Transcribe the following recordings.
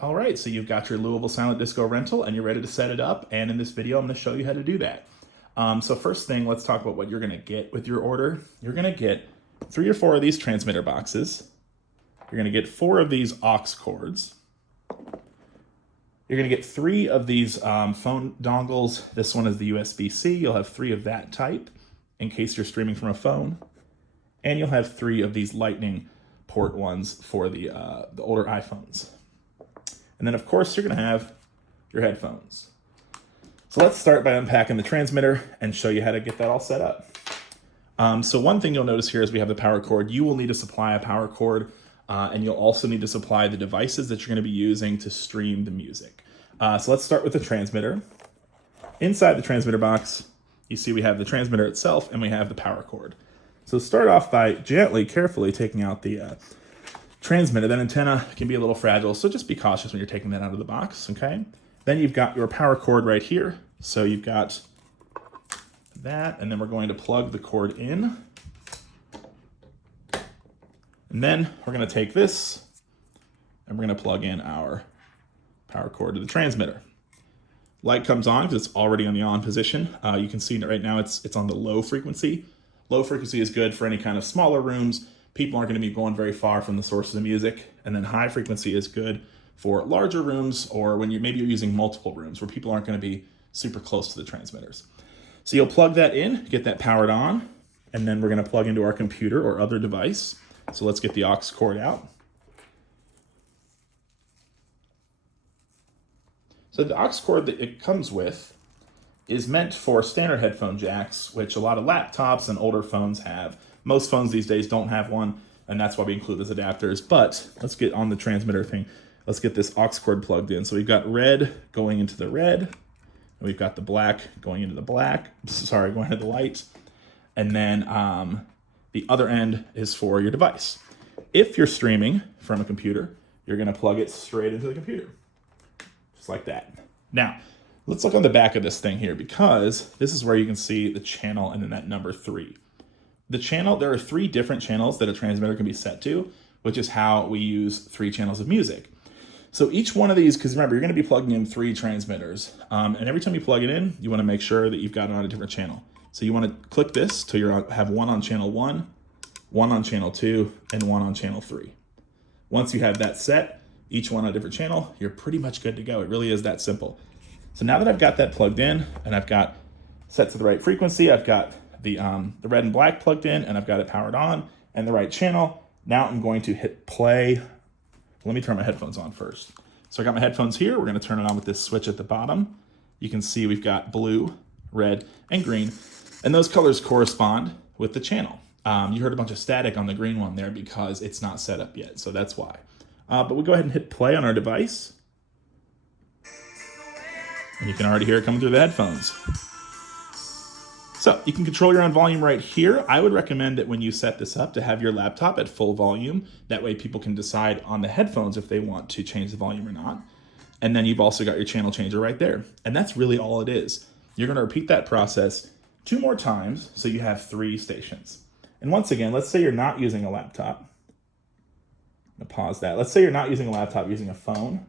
All right, so you've got your Louisville Silent Disco rental and you're ready to set it up. And in this video, I'm gonna show you how to do that. So first thing, let's talk about what you're gonna get with your order. You're gonna get 3 or 4 of these transmitter boxes. You're gonna get 4 of these aux cords. You're gonna get 3 of these phone dongles. This one is the USB-C. You'll have 3 of that type in case you're streaming from a phone. And you'll have 3 of these lightning port ones for the older iPhones. And then, of course, you're going to have your headphones. So let's start by unpacking the transmitter and show you how to get that all set up. So one thing you'll notice here is we have the power cord. You will need to supply a power cord, and you'll also need to supply the devices that you're going to be using to stream the music. So let's start with the transmitter. Inside the transmitter box, you see we have the transmitter itself and we have the power cord. So start off by gently, carefully taking out the transmitter. That antenna can be a little fragile, so just be cautious when you're taking that out of the box, okay? Then you've got your power cord right here. So you've got that, and then we're going to plug the cord in. And then we're gonna take this, and we're gonna plug in our power cord to the transmitter. Light comes on because it's already on the on position. You can see right now it's on the low frequency. Low frequency is good for any kind of smaller rooms. People aren't going to be going very far from the source of the music. And then high frequency is good for larger rooms or when maybe you're using multiple rooms where people aren't going to be super close to the transmitters. So you'll plug that in, get that powered on, and then we're going to plug into our computer or other device. So let's get the aux cord out. So the aux cord that it comes with is meant for standard headphone jacks, which a lot of laptops and older phones have. Most phones these days don't have one, and that's why we include those adapters. But let's get on the transmitter thing. Let's get this aux cord plugged in. So we've got red going into the red, and we've got the black going into the black. Sorry, going into the light. And then the other end is for your device. If you're streaming from a computer, you're gonna plug it straight into the computer, just like that. Now, let's look on the back of this thing here because this is where you can see the channel and then that number 3. The channel, there are 3 different channels that a transmitter can be set to, which is how we use 3 channels of music. So each one of these, because remember, you're going to be plugging in 3 transmitters. And every time you plug it in, you want to make sure that you've got it on a different channel. So you want to click this till you have one on channel 1, one on channel 2, and one on channel 3. Once you have that set, each one on a different channel, you're pretty much good to go. It really is that simple. So now that I've got that plugged in and I've got set to the right frequency, I've got the red and black plugged in and I've got it powered on and the right channel. Now I'm going to hit play. Let me turn my headphones on first. So I got my headphones here. We're going to turn it on with this switch at the bottom. You can see we've got blue, red, and green, and those colors correspond with the channel. You heard a bunch of static on the green one there because it's not set up yet, so that's why. But we'll go ahead and hit play on our device. And you can already hear it coming through the headphones. So you can control your own volume right here. I would recommend that when you set this up to have your laptop at full volume. That way people can decide on the headphones if they want to change the volume or not. And then you've also got your channel changer right there. And that's really all it is. You're going to repeat that process 2 more times so you have 3 stations. And once again, let's say you're not using a laptop. I'm going to pause that. Let's say you're not using a laptop, you're using a phone.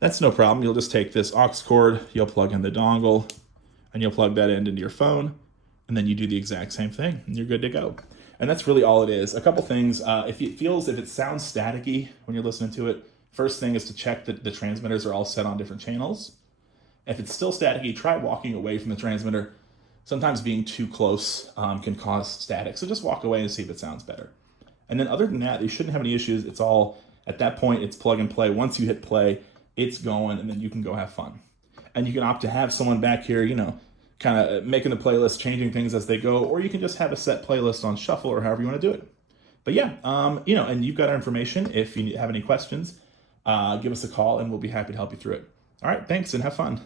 That's no problem. You'll just take this aux cord, you'll plug in the dongle, and you'll plug that end into your phone, and then you do the exact same thing, and you're good to go. And that's really all it is. A couple things, if it sounds staticky when you're listening to it, first thing is to check that the transmitters are all set on different channels. If it's still staticky, try walking away from the transmitter. Sometimes being too close can cause static, so just walk away and see if it sounds better. And then other than that, you shouldn't have any issues. It's all, at that point, it's plug and play. Once you hit play, it's going, and then you can go have fun. And you can opt to have someone back here, kind of making the playlist, changing things as they go, or you can just have a set playlist on shuffle or however you want to do it. But yeah, and you've got our information. If you have any questions, give us a call and we'll be happy to help you through it. All right, thanks and have fun.